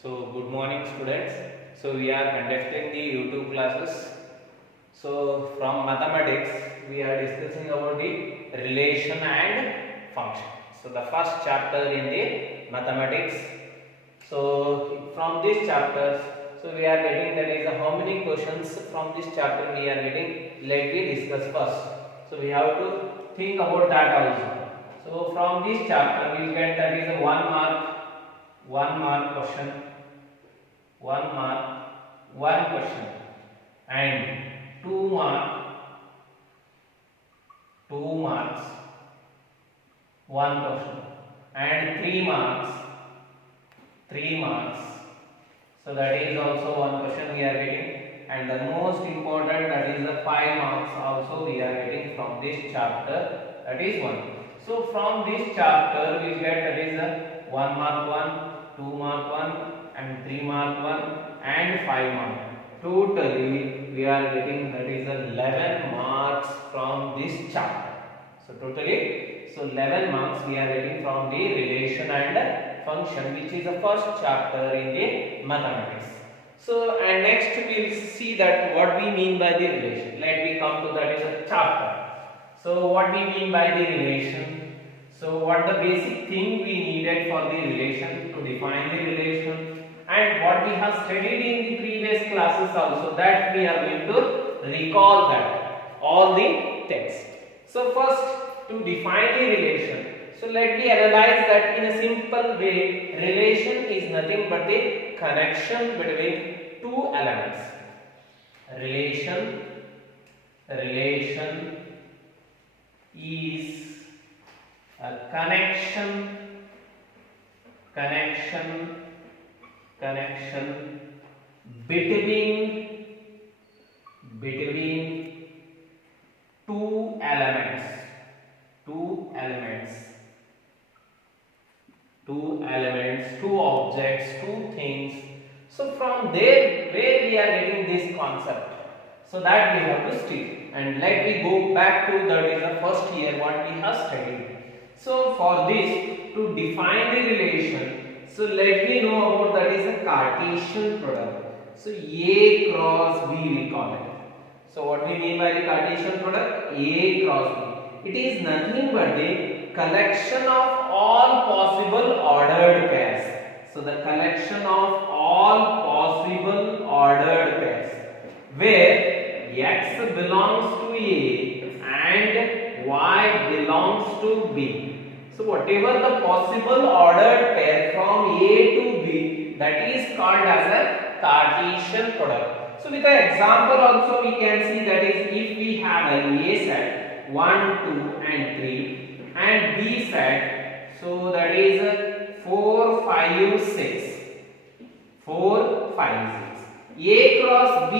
So good morning students. So we are conducting the YouTube classes. So from mathematics we are discussing about the relation and function. So the first chapter in the mathematics. So from this chapter, so we are getting that is how many questions from this chapter we are getting. Let me discuss first. So we have to think about that also. So from this chapter we will get that is a 1 mark question, 1 mark, one question, and 2 marks, one question, and 3 marks. So that is also one question we are getting, and the most important, that is the 5 marks also we are getting from this chapter. That is one. So from this chapter we get that is a 1 mark 1, 2 mark 1, and 3 mark 1, and 5 mark. Totally we are getting that is 11 marks from this chapter. So totally, so 11 marks we are getting from the relation and function, which is the first chapter in the mathematics. So and next we will see that what we mean by the relation. Let me come to that is a chapter. So what we mean by the relation? So what the basic thing we needed for the relation, to define the relation, and what we have studied in the previous classes also, that we are going to recall that all the text. So first, to define the relation, so let me analyze that in a simple way. Relation is nothing but the connection between two elements. Relation is a connection between two elements, two objects, two things. So from there, where we are getting this concept, so that we have to study. And let me go back to that is the first year what we have studied. So for this, to define the relation, so let me know about that is a Cartesian product. So A cross B we call it. So what we mean by the Cartesian product? A cross B. It is nothing but the collection of all possible ordered pairs. So the collection of all possible ordered pairs, where X belongs to A and Y belongs to B. So whatever the possible ordered pair from A to B, that is called as a Cartesian product. So with an example also we can see, that is if we have an A set 1, 2 and 3 and B set, so that is 4, 5, 6. 4, 5, 6. A cross B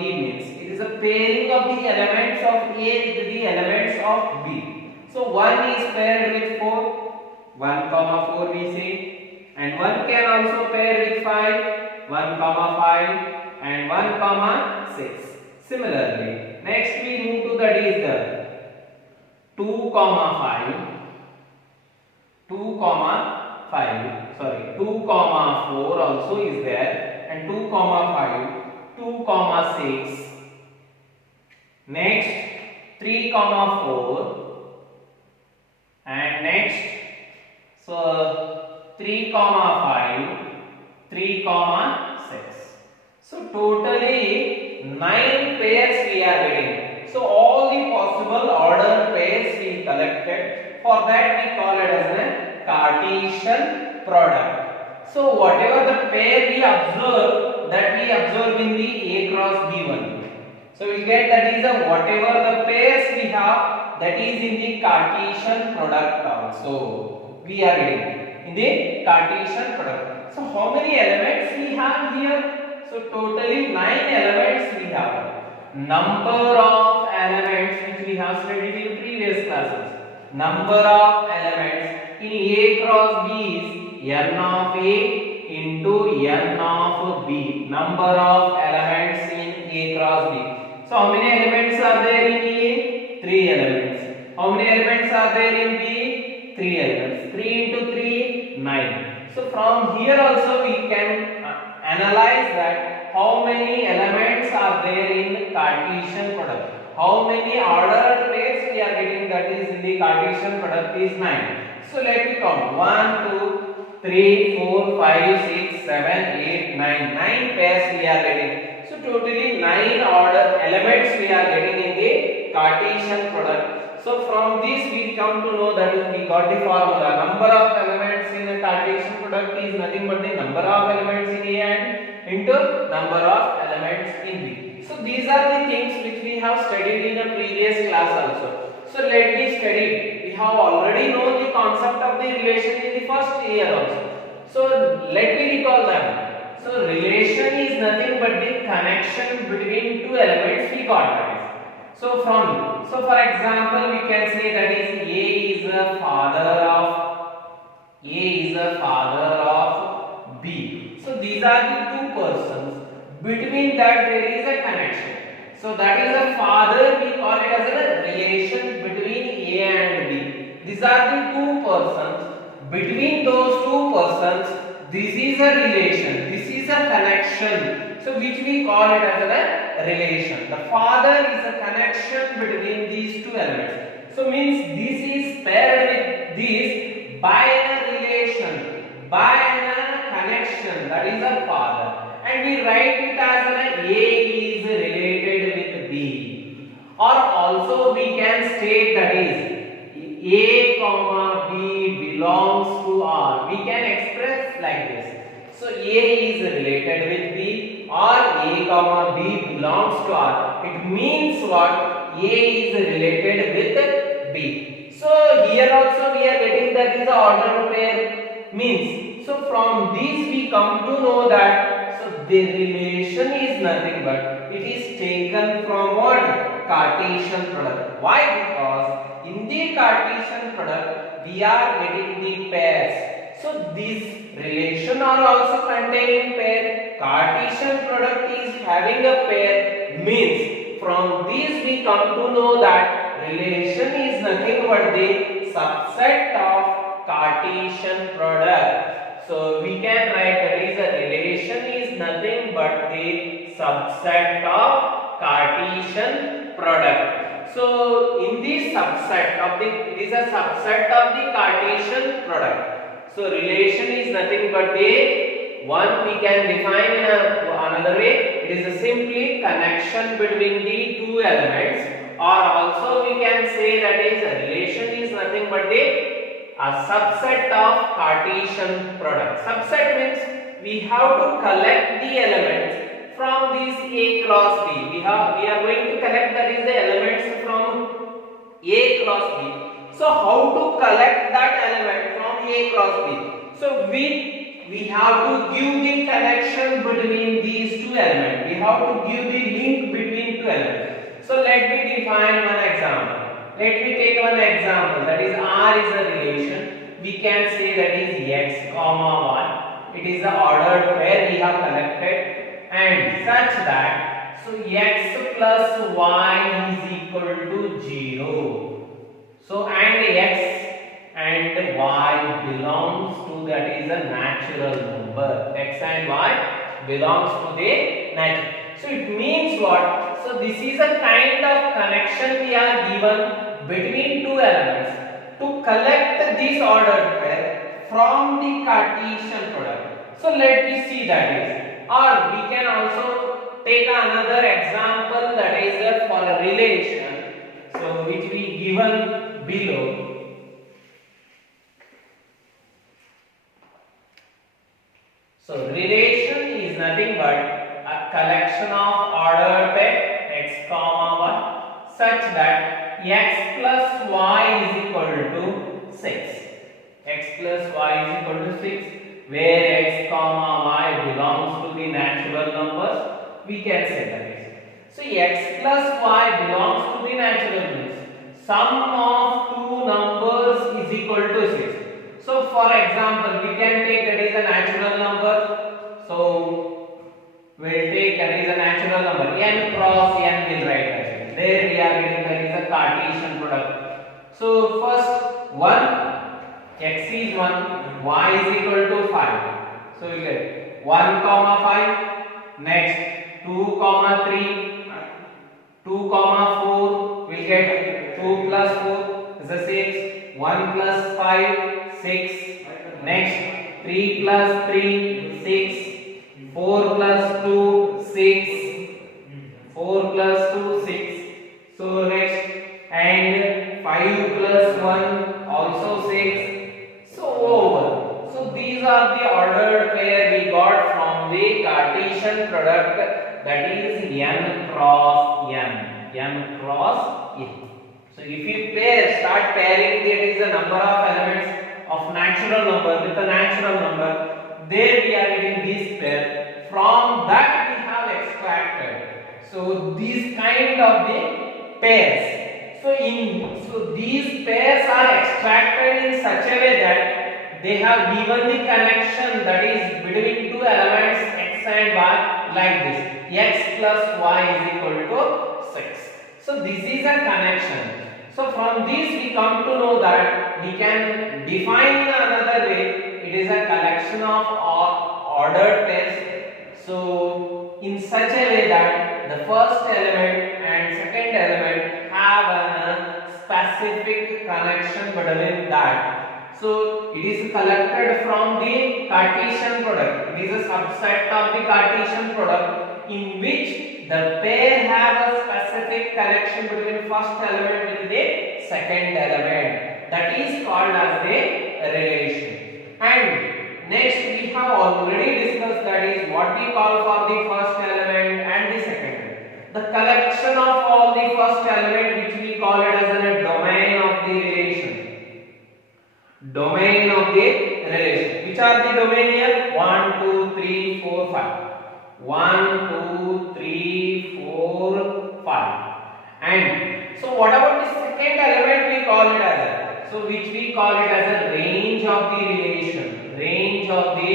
means it is a pairing of the elements of A with the elements of B. So 1 is paired with 4, 1 comma 4 we say, and 1 can also pair with 5, 1 comma 5, and 1 comma 6. Similarly, next we move to that is the 2 comma 4 also is there, and 2 comma 5, 2 comma 6. Next 3 comma 4, and next so 3 comma 5, 3 comma 6. So totally 9 pairs we are getting. So all the possible order pairs we collected. For that we call it as a Cartesian product. So whatever the pair we observe, that we observe in the A cross B one. So we get that is a whatever the pairs we have, that is in the Cartesian product also. We are getting in the Cartesian product. So how many elements we have here? So totally 9 elements we have. Number of elements which we have studied in previous classes. Number of elements in A cross B is n of A into n of B. Number of elements in A cross B. So how many elements are there in A? 3 elements. How many elements are there in B? 3 elements. 3 into 3, 9. So from here also we can analyze that how many elements are there in Cartesian product. How many ordered pairs we are getting, that is in the Cartesian product is 9. So let me count 1, 2, 3, 4, 5, 6, 7, 8, 9. 9 pairs we are getting. So totally 9 order elements we are getting in the Cartesian product. So from this we come to know that we got the formula. Number of elements in a Cartesian product is nothing but the number of elements in A and into number of elements in B. So these are the things which we have studied in a previous class also. So let me study. We have already known the concept of the relation in the first year also. So let me recall them. So relation is nothing but the connection between two elements we got that is. So for example we can say that is A is the father of B. So these are the two persons. Between that there is a connection. So that is a father, we call it as a relation between A and B. These are the two persons. Between those two persons, this is a relation. This is a connection. So which we call it as a relation. The father is a connection between these two elements. So means this is paired with this by a relation, by a connection, that is a father. And we write it as A is related with B. Or also we can state that is A comma B belongs to R. We can express like this. So A is related with B or A comma B belongs to R. It means what? A is related with B. So here also we are getting that is the ordered pair means. So from this we come to know that the relation is nothing but it is taken from what? Cartesian product. Why? Because in the Cartesian product we are getting the pairs. So these relation are also containing pair. Cartesian product is having a pair means from this we come to know that relation is nothing but the subset of Cartesian product. So we can write that is a relation is nothing but the subset of Cartesian product. So in this subset of it is a subset of the Cartesian product. So relation is nothing but the one we can define in another way. It is a simply connection between the two elements, or also we can say that is a relation is nothing but a subset of Cartesian product. Subset means we have to collect the elements from this A cross B. We are going to collect that is the elements from A cross B. So how to collect that element from A cross B? So we have to give the connection between these two elements. We have to give the link between two elements. So let me define one example. Let me take one example, that is R is a relation. We can say that is x comma 1. It is the ordered pair we have collected, and such that so x plus y is equal to 0. So and x and y belongs to, that is a natural number. X and y belongs to the natural. So it means what? So this is a kind of connection we are given between two elements to collect this ordered pair from the Cartesian product. So let me see that is. Or we can also take another example, that is for a relation. So which we given below. So relation is nothing but a collection of ordered pair x comma 1 such that x plus y is equal to 6. X plus y is equal to 6, where x comma y belongs to the natural numbers. We can say that is. So x plus y belongs to the natural numbers. Sum of two numbers is equal to 6. So for example, we can take that is a natural number. So we'll take that is a natural number. N cross n will write that. There we are getting that is a Cartesian product. So first 1, x is 1, y is equal to 5. So we get 1 comma 5. Next 2 comma 3, 2 comma 4, we'll get 2 plus 4 is a 6, 1 plus 5, 6. Next 3 plus 3, 6, 4 plus 2, 6, 4 plus 2, 6. So next, and 5 plus 1 also 6. So over. So these are the ordered pair we got from the Cartesian product, that is n cross n. N cross n. So if you start pairing, there is a number of elements of natural number with a natural number. There we are getting this pair. From that we have extracted. So these kind of the pairs. So these pairs are extracted in such a way that they have given the connection, that is between two elements x and y, like this: x plus y is equal to 6. So this is a connection. So from this we come to know that we can define in another way. It is a collection of ordered pairs. So in such a way that the first element and second element have a specific connection between that. So it is collected from the Cartesian product. It is a subset of the Cartesian product in which the pair have a specific connection between first element with the second element. That is called as the relation. And next we have already discussed, that is what we call for the first element and the second. The collection of all the first element, which we call it as a domain of the relation. Domain of the relation. Which are the domain here? 1, 2, 3, 4, 5. 1, 2, 3, 4, 5. And so what about the second element? We call it as a, so which we call it as a range of the relation. Range of the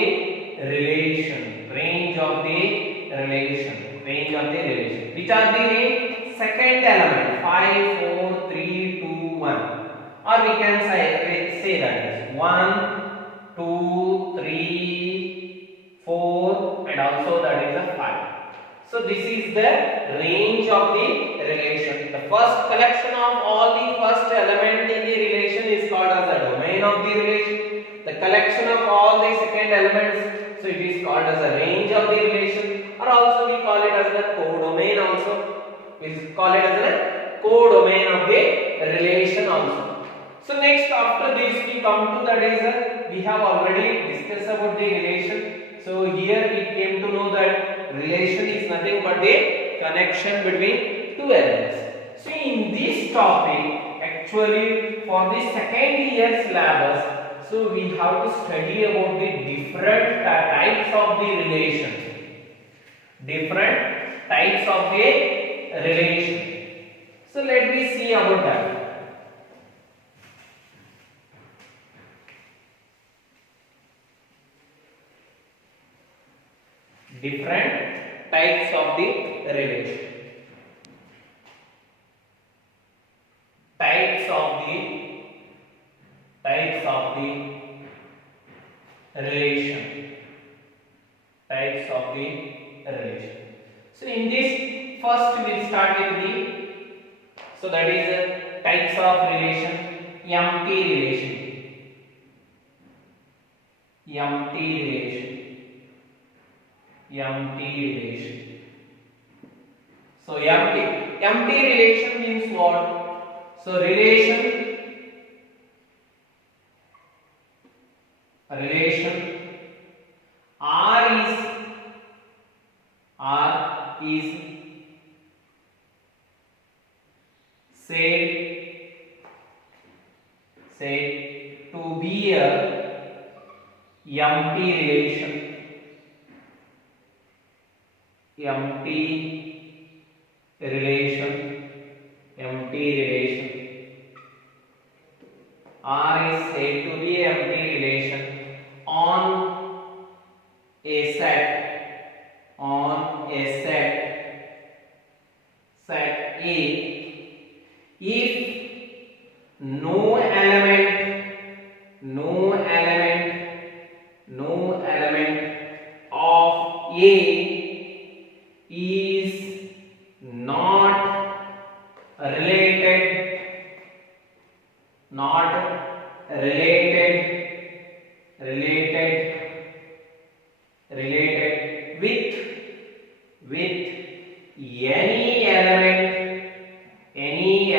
relation. Range of the relation. Range of the relation. Which are the range? Second element 5, 4, 3, 2, 1. Or we can say that is 1, 2, 3, 4, and also that is a 5. So this is the range of the relation. The first collection of all the first element in the relation is called as the domain of the relation. The collection of all the second elements, so it is called as a range of the relation, or also we call it as the codomain also. We call it as a codomain of the relation also. So next, after this we come to that is we have already discussed about the relation. So here we came to know that relation is nothing but the connection between two elements. So in this topic, actually for the second year syllabus, so we have to study about the different types of the relation. Different types of the relation. So let me see about that. Different types of the relation. Types of the relation. Types of the relation. So in this, first we will start with the, so that is types of relation. Empty relation. Empty relation. Empty relation. So empty relation means what? So relation R is said to be a empty relation. Empty relation. R is said to be empty relation on a set. Set A, if no element element of A is not related, not related with any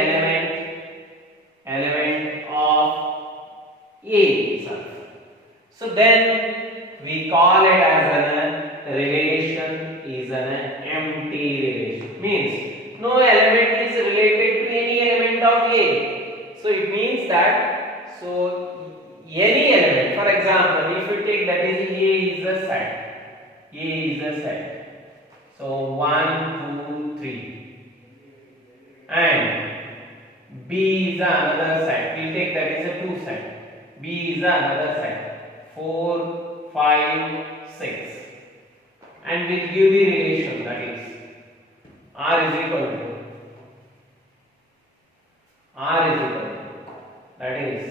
element of A itself. So then we call it as a relation is an empty relation. Means no element is related to any element of A. So it means that any element, for example, if you take that is A is a set. A is a set. So 1, 2, 3. And B is another set. We'll take that is a 2 set. B is another set. 4, 5, 6. And we'll give the relation, that is R is equal to that is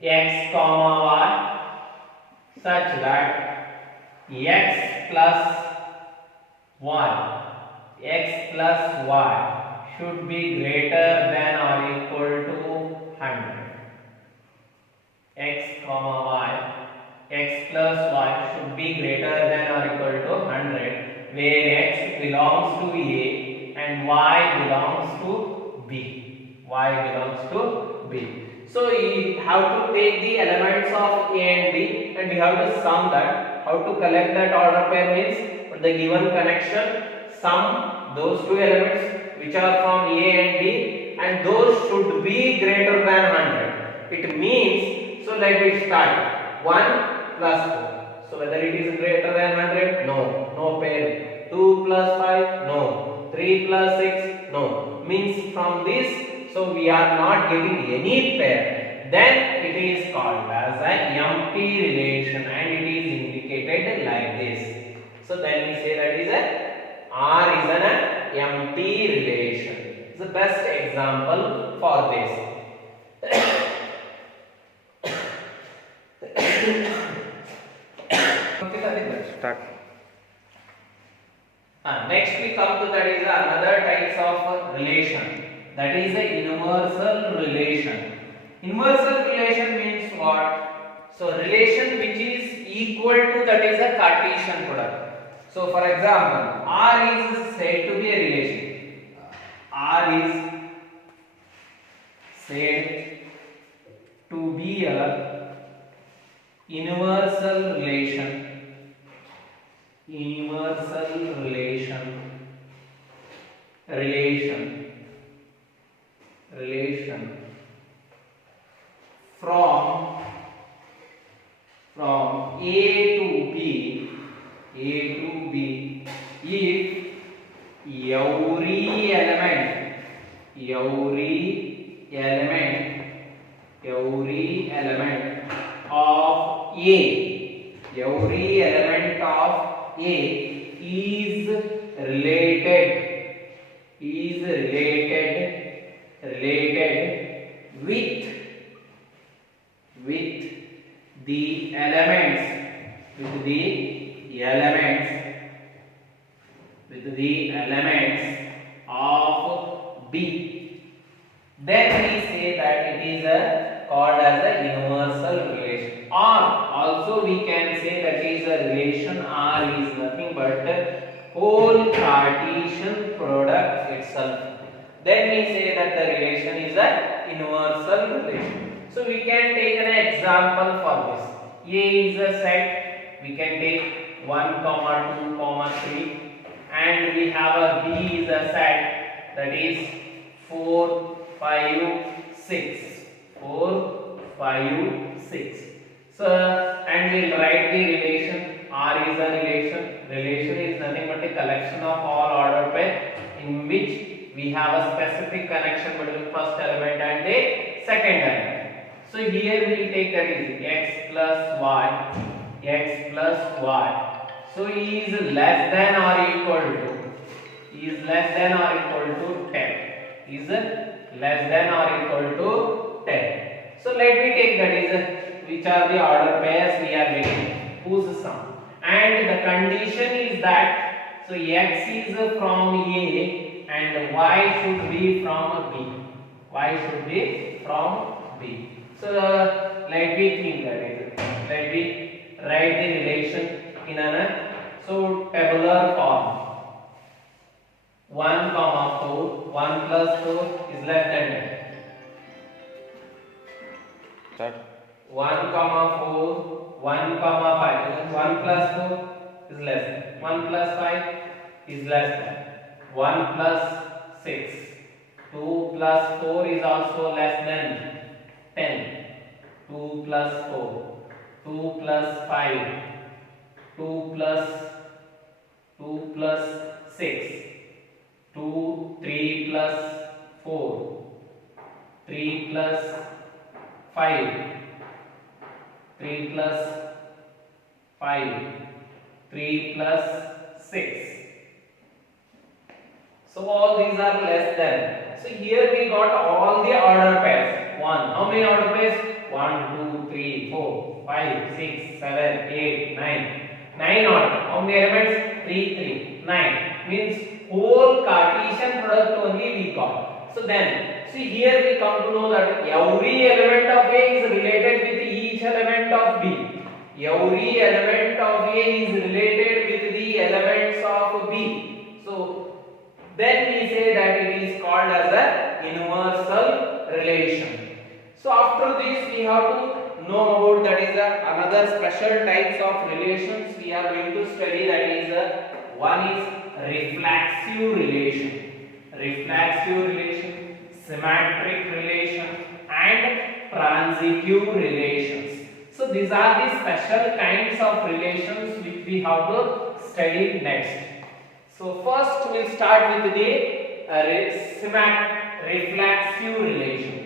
x comma y such that x plus y should be greater than or equal to 100. X plus y should be greater than or equal to 100, where x belongs to A and y belongs to B. So we have to take the elements of A and B and we have to sum that. How to collect that order pair means for the given connection, sum those two elements which are from A and B, and those should be greater than 100. It means, so let me start. 1 plus 4. So whether it is greater than 100? No pair. 2 plus 5? No. 3 plus 6? No. Means from this, so we are not getting any pair. Then it is called as an empty relation and it is indicated like this. So then we say that is a R is an empty relation. It's the best example for this. Start. Next we come to that is another types of relation. That is the inversal relation. Inversal relation means what? So relation which is equal to that is a Cartesian product. So for example, R is said to be a relation. R is said to be a inversal relation. Relation from A to B if every element of A is related with the elements of B, then we say that it is called as a inversal relation. Or also we can say that is a relation R is nothing but whole Cartesian product itself. Then we say that the relation is a inversal relation. So we can take an example for this. A is a set. We can take 1, 2, 3, and we have a B is a set, that is 4, 5, 6. 4, 5, 6. So and we'll write the relation. R is a relation. Relation is nothing but a collection of all order pair in which we have a specific connection between first element and the second element. So here we will take that is x plus y. So E is less than or equal to 10. Is less than or equal to 10. So let me take that is which are the order pairs we are getting. whose sum, and the condition is that so x is from A and y should be from B. Y should be from B. So let me think that is. Let me write the relation in a tabular form. 1 comma 4, 1 plus 4 is less than 10. Start. 1 comma 4, 1 comma 5. 1 plus 4 is less than. 1 plus 5 is less than. 1 plus 6. 2 plus 4 is also less than 10. 2 plus 4. 2 plus 5. 2 plus 6. 2, 3 plus 4. 3 plus 5. 3 plus 5. 3 plus 6. So all these are less than. So here we got all the order pairs. 1. How many order pairs? 1, 2, 3, 4, 5, 6, 7, 8, 9. 9 order. How many elements? 3, 3, 9. Means whole Cartesian product only we got. So then, see here we come to know that every element of A is related with each element of B. Every element of A is related with the elements of B. So then we say that it is called as a universal relation. So after this we have to know about that is another special types of relations we are going to study, that is one is reflexive relation, symmetric relation and transitive relations. So these are the special kinds of relations which we have to study next. So first we will start with the reflexive relation.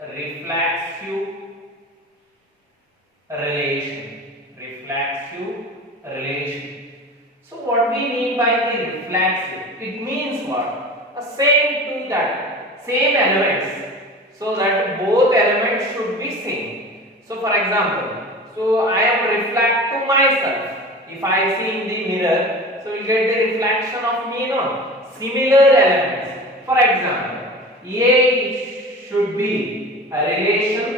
Reflexive relation. So what we mean by the reflexive? It means what? Same to that, same elements, so that both elements should be same. So for example, so I am reflect to myself. If I see in the mirror, so we get the reflection of me, no? Similar elements. For example, A should be a relation.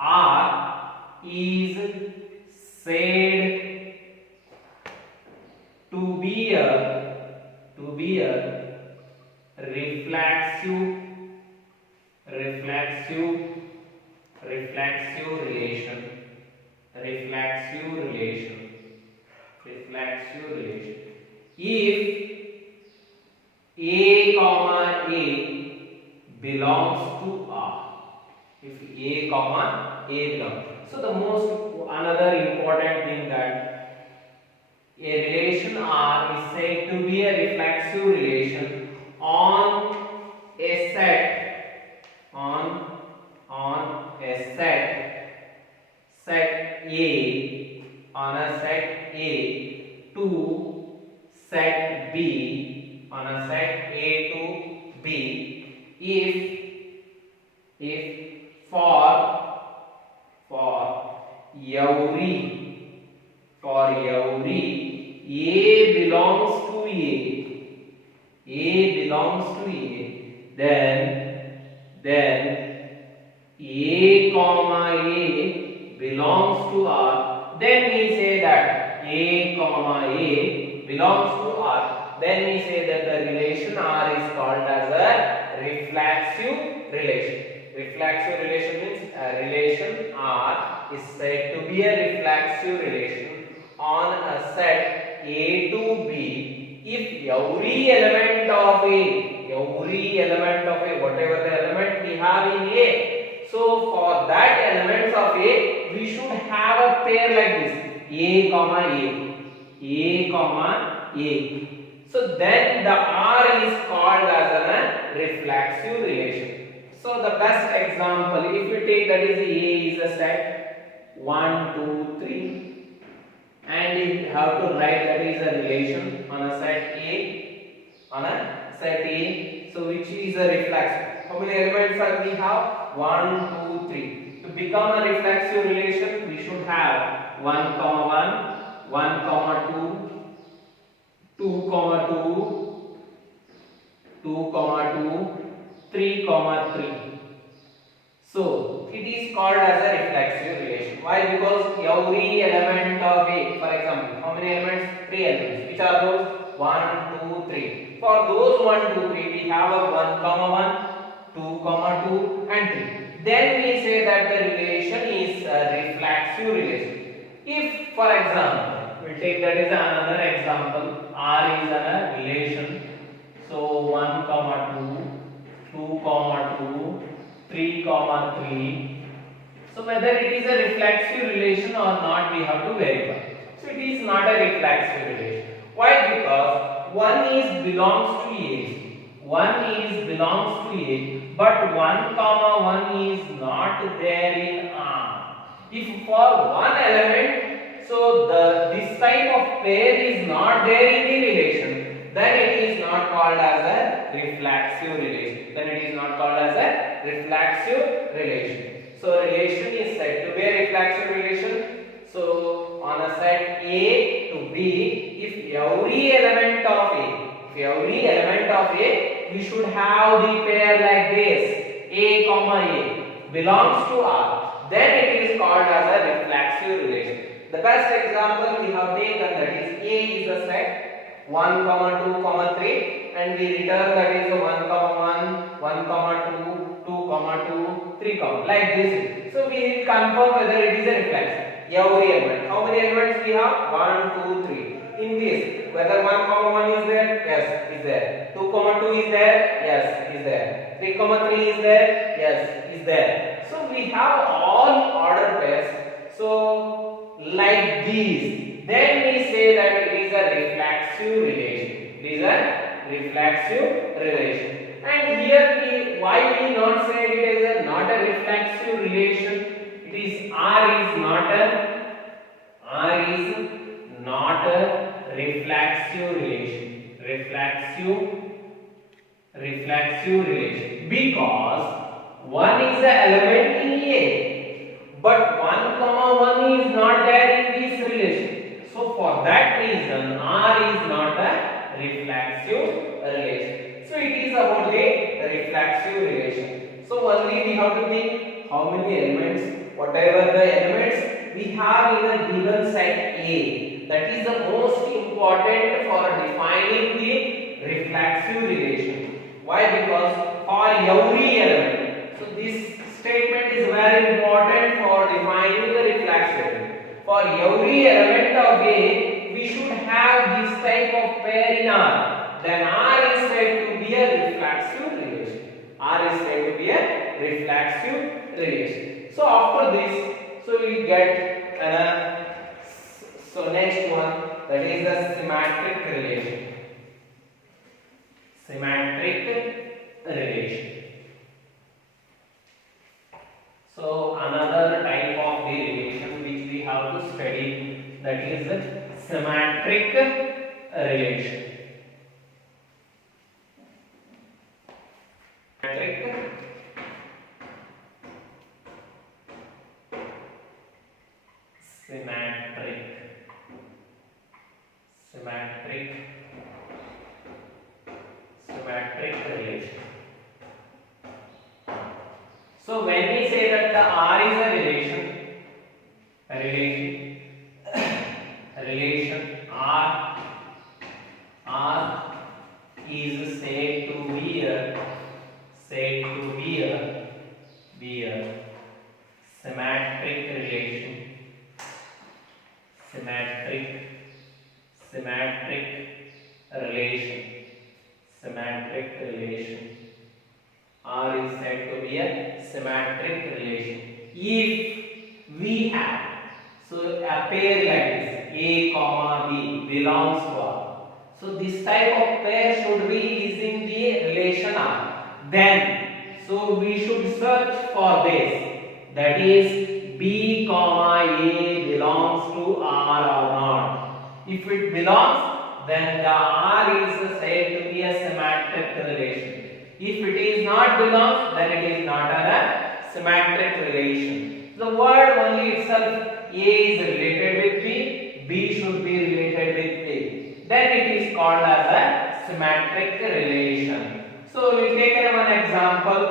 R is said to be a reflexive relation. If A comma A belongs to R. If A comma A belongs. So the most another important thing that a relation R is said to be a reflexive relation on a set A to set B on a set A to B if for every A belongs to A, then A comma A belongs to R. Then we say that A comma A belongs to R. Then we say that the relation R is called as a reflexive relation. Reflexive relation means a relation R is said to be a reflexive relation on a set A to B if every element of A, whatever the element we have in A, so for that elements of A we should have a pair like this, A comma A. So then the R is called as a reflexive relation. So the best example, if you take that is A is a set 1, 2, 3, and if you have to write that is a relation on a set A, on a set A. So which is a reflexive? How many elements are we have? 1, 2, 3. To become a reflexive relation, we should have 1, 1, 1, 2, 2, 2, 2, 2, 3, 3. So it is called as a reflexive relation. Why? Because every element of A, for example, how many elements? 3 elements. Which are those? 1, 2, 3. For those 1, 2, 3, we have a 1, 1, 2, 2, and 3. Then we say that the relation is a reflexive relation. If, for example, we'll take that as another example. R is a relation. So 1, 2, 2, 2, 3, 3. So whether it is a reflexive relation or not, we have to verify. So it is not a reflexive relation. Why? Because one is belongs to A. One is belongs to A, but 1, 1 is not there in R. If for one element, so this type of pair is not there in the relation, then it is not called as a reflexive relation. Then it is not called as a reflexive relation. So relation is said to be a reflexive relation. So on a set A to B, if every element of A, we should have the pair like this, A, A belongs to R. Then it is called as a reflexive relation. The best example we have taken, that is A is a set 1, 2, 3, and we return that is 1, 1, 2, 2, 3, like this. So we will confirm whether it is a reflexive. Every element. How many elements we have? 1, 2, 3. In this, whether 1, 1 is there? Yes, is there. 2, 2 is there? Yes, is there. 3, 3 is there? Yes, is there. So we have all order pairs. So like these, then we say that it is a reflexive relation. It is a reflexive relation. And here why we not say it is a not a reflexive relation? It is R is not a reflexive relation. Reflexive relation, because one is an element in A, but 1, 1 is not there in this relation. So for that reason, R is not a reflexive relation. So it is about the reflexive relation. So only we have to think how many elements, whatever the elements we have in a given set A. That is the most important for defining the reflexive relation. Why? Because for every element, so this statement is very important for defining the reflexive relation. For every element of A, we should have this type of pair in R. Then R is said to be a reflexive relation. R is said to be a reflexive relation. So after this, so we get so next one, that is the symmetric relation. Symmetric relation. So another type of the relation which we have to study, that is the symmetric relation. Symmetric relation. So when we say that the R is a relation R is said to be a symmetric relation. Symmetric relation. R is said to be a symmetric relation if we have a pair like this, A, B belongs to R. So this type of pair should be in the relation R. Then, so we should search for this, that is B, A belongs to R or not. If it belongs, then the R is said to be a symmetric relation. If it is not belongs, then it is not a symmetric relation. The word only itself, A is related with B, B should be related with A. Then it is called as a symmetric relation. So we take one example.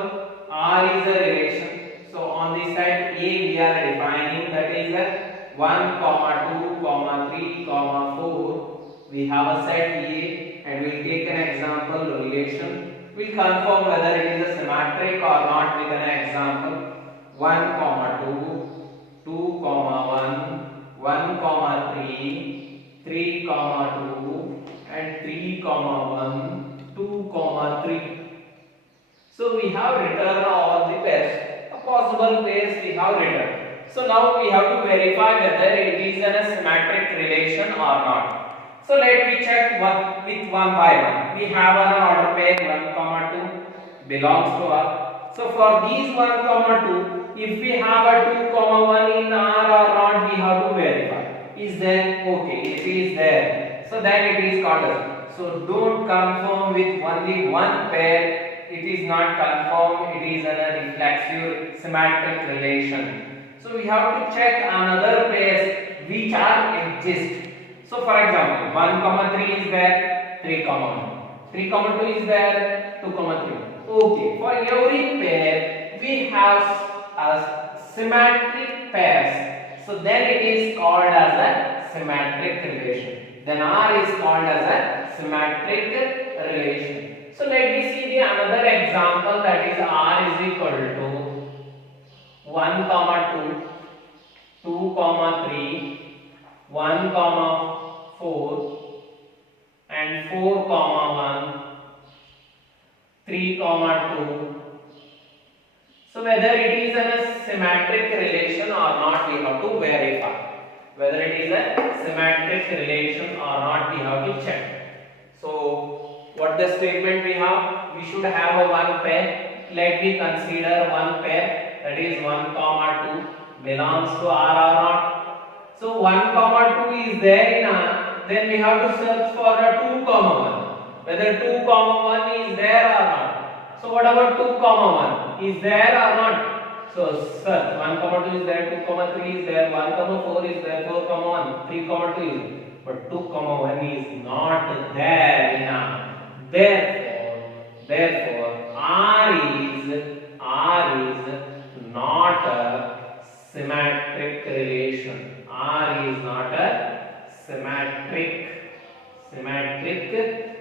R is a relation. So on this side A we are defining, that is a 1, 2, 3, 4. We have a set A and we will take an example relation. We will confirm whether it is a symmetric or not with an example. 1, 2, 2, 1, 1, 3, 3, 2 and 3, 1, 2, 3. So we have written all the pairs, possible pairs we have written. So now we have to verify whether it is in a symmetric relation or not. So let me check with one by one. We have an order pair 1, 2 belongs to R. So for these 1, 2, if we have a 2, 1 in R or not, we have to verify. Is there? Okay, it is there. So then it is called as. So don't confirm with only one pair. It is not confirmed, it is a reflexive symmetric relation. So we have to check another pairs which are exist. So for example, 1, 3 is there, 3, 1. 3, 2 is there, 2, 3. Okay, for every pair we have a symmetric pairs. So then it is called as a symmetric relation. Then R is called as a symmetric relation. So let me see the another example, that is R is equal to 1, 2, 2, 3, 1, 4 and 4, 1, 3, 2. So whether it is a symmetric relation or not, we have to verify. Whether it is a symmetric relation or not, we have to check. So what the statement we have? We should have a one pair. Let me consider one pair, that is 1, 2 belongs to R or not. So 1, 2 is there in R. Then we have to search for a 2, 1. Whether 2, 1 is there or not. So what about 2, 1 is there or not? So search 1, 2 is there, 2, 3 is there, 1, 4 is there, 4, 1, 3, 2 is there. But 2, 1 is not there in R. Therefore, R is not a symmetric relation. R is not a symmetric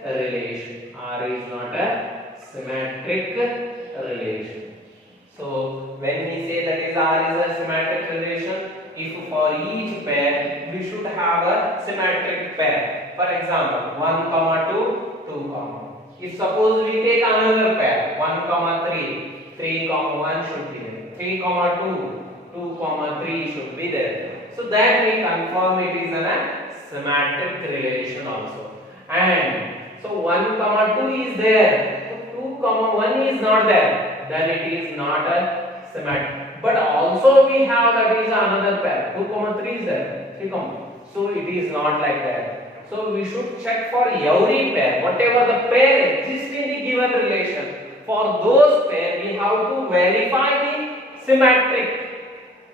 relation. R is not a symmetric relation. So when we say that is R is a symmetric relation, if for each pair we should have a symmetric pair. For example, 1, 2, 2, 1. If suppose we take another pair 1, 3, 3, 1 should be there, 3, 2, 2, 3 should be there. So then we confirm it is a symmetric relation also. And so 1, 2 is there, 2, 1 is not there, then it is not a symmetric. But also we have that is another pair 2, 3 is there, 3, so it is not like that. So we should check for every pair, whatever the pair exists in the given relation. For those pair, we have to verify the symmetric.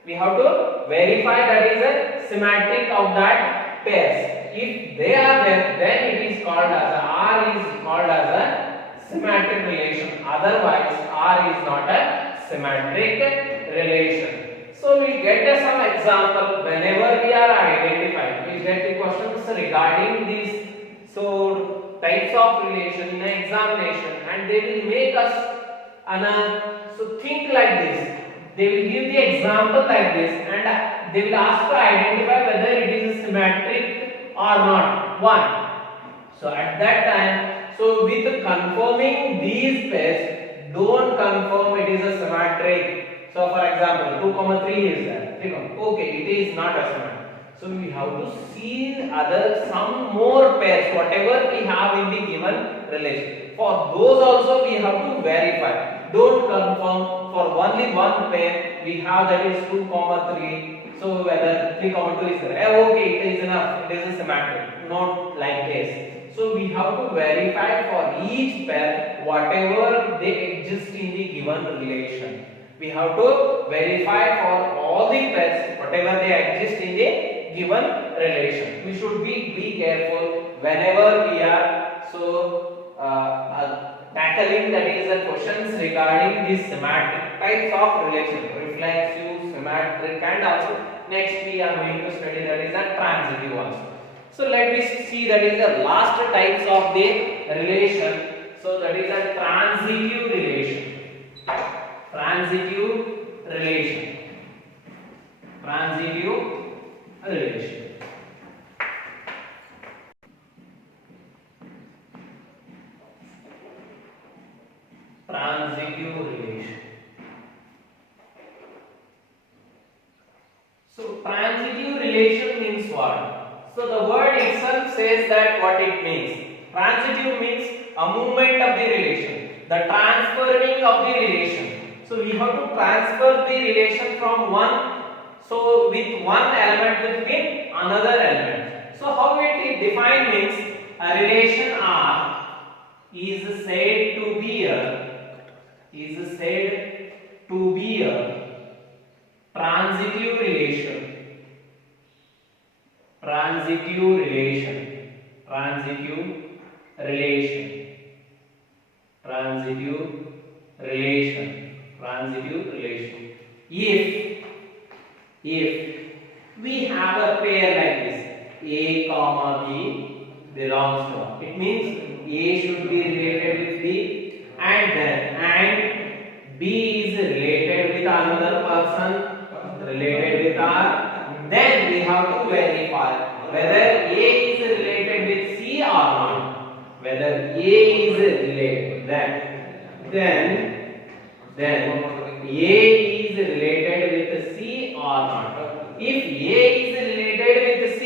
We have to verify that is a symmetric of that pairs. If they are there, then it is called as R is called as a symmetric relation. Otherwise, R is not a symmetric relation. So we get some example whenever we are identifying. We get the questions regarding these types of relation in an examination, and they will make us so think like this. They will give the example like this, and they will ask to identify whether it is symmetric or not. One. So at that time, so with confirming these pairs, don't confirm it is a symmetric. So for example, 2, 3 is there. Okay, it is not a symmetric. So we have to see some more pairs, whatever we have in the given relation. For those also we have to verify. Don't confirm for only one pair we have, that is 2, 3. So whether 3 comma 2 is there, okay, it is enough, it is a symmetric, not like this. So we have to verify for each pair whatever they exist in the given relation. We have to verify for all the pairs whatever they exist in the given relation. We should be careful whenever we are tackling, that is the questions regarding these symmetric types of relation, reflexive, symmetric, and also next we are going to study that is the transitive also. So let me see that is the last types of the relation. So that is a transitive relation. Transitive relation. Transitive relation. Transitive relation. So transitive relation means what? So the word itself says that what it means. Transitive means a movement of the relation, the transferring of the relation. So we have to transfer the relation from one, so with one element between another element. So how it is defined means a relation R is said to be a transitive relation. Transitive relation. Transitive relation. Transitive relation. Transitive relation. If we have a pair like this, A comma B belongs to, it means A should be related with B, and B is related with another person related with R. Then we have to verify whether A is related with C or not. Whether A is related, then A is related with C or not. If A is related with C,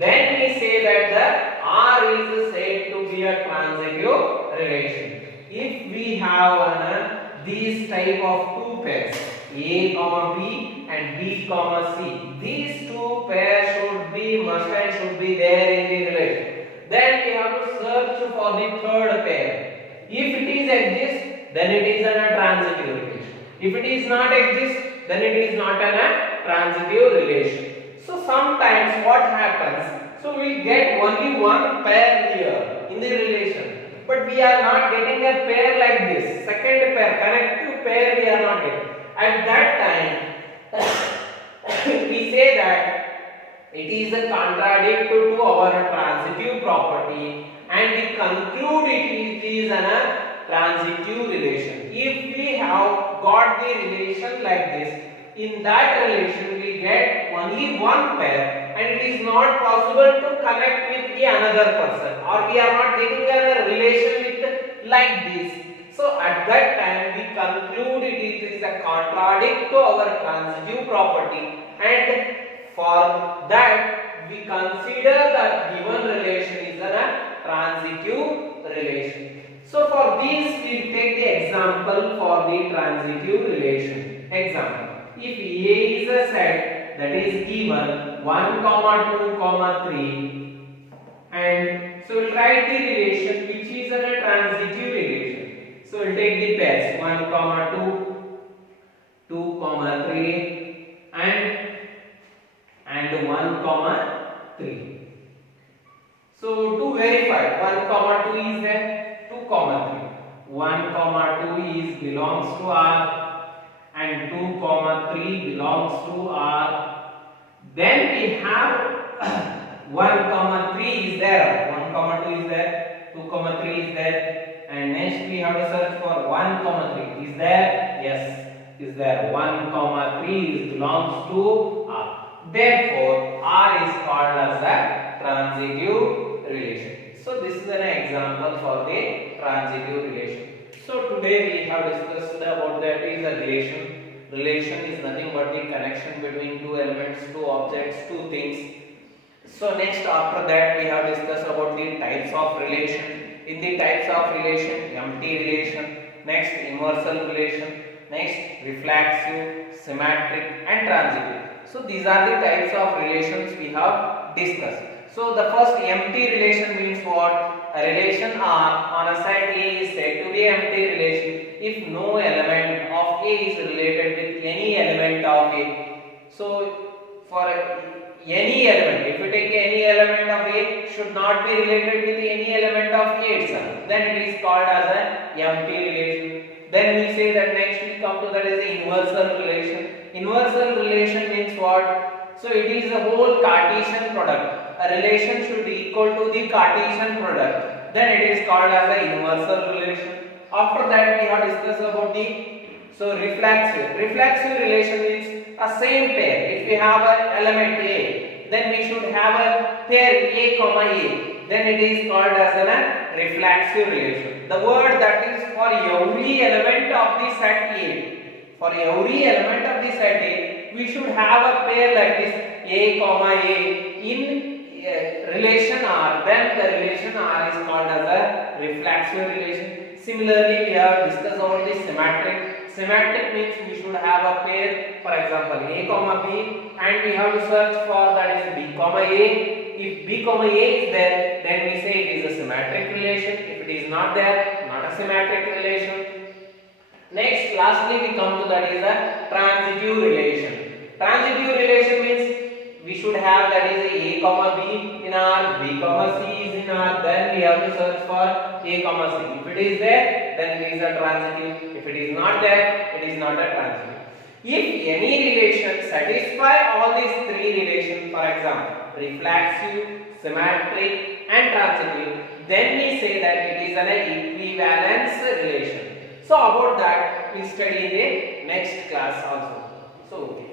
then we say that the R is said to be a transitive relation. If we have these type of two pairs, A comma B and B comma C, these two pairs should be there in the relation. Then we have to search for the third pair. If it is exist, then it is a transitive relation. If it is not exist, then it is not a transitive relation. So sometimes what happens? So we get only one pair here in the relation, but we are not getting a pair like this. Second pair, connective pair, we are not getting. At that time, we say that it is a contradictory to our transitive property, and we conclude it is a transitive relation. If we have got the relation like this, in that relation we get only one pair, and it is not possible to connect with the another person, or we are not getting a relation with like this. So at that time we conclude it is a contradict to our transitive property, and for that we consider that given relation is a transitive relation. So for this we will take the example for the transitive relation. Example: if A is a set that is given 1, 2, 3, and so we'll write the relation which is a transitive relation. So we'll take the pairs 1, 2, 2, 3, and 1, 3. So to verify 1, 2 is there, 2, 3. 1, 2 is belongs to R, and 2, 3 belongs to R. Then we have 1, 3 is there, 1, 2 is there, 2, 3 is there, and next we have to search for 1, 3 is there. Yes, is there. 1, 3 belongs to R. Therefore, R is called as a transitive relation. So this is an example for the transitive relation. So today we have discussed about that is a relation. Relation is nothing but the connection between two elements, two objects, two things. So next after that we have discussed about the types of relation. In the types of relation, empty relation, next inversal relation, next reflexive, symmetric, and transitive. So these are the types of relations we have discussed. So the first empty relation means what? A relation R on a set A is said to be empty relation if no element of A is related with any element of A. So for any element, if you take any element of A should not be related with any element of A itself, then it is called as an empty relation. Then we say that next we come to that is the inversal relation. Inversal relation means what? So it is a whole Cartesian product. A relation should be equal to the Cartesian product. Then it is called as the inversal relation. After that we have discussed about the reflexive. Reflexive relation means a same pair. If we have an element A, then we should have a pair A comma A. Then it is called as a reflexive relation. The word that is for every element of the set A. For every element of the set A, we should have a pair like this A comma A in relation R. Then the relation R is called as a reflexive relation. Similarly, we have discussed about the symmetric. Symmetric means we should have a pair, for example A comma B, and we have to search for that is B comma A. If B comma A is there, then we say it is a symmetric relation. If it is not there, not a symmetric relation. Next, lastly we come to that is a transitive relation. Transitive relation means we should have that is A comma B in R, B comma C is in R, then we have to search for A comma C. If it is there, then it is a transitive. If it is not there, it is not a transitive. If any relation satisfy all these three relations, for example, reflexive, symmetric and transitive, then we say that it is an equivalence relation. So about that we study in the next class also. So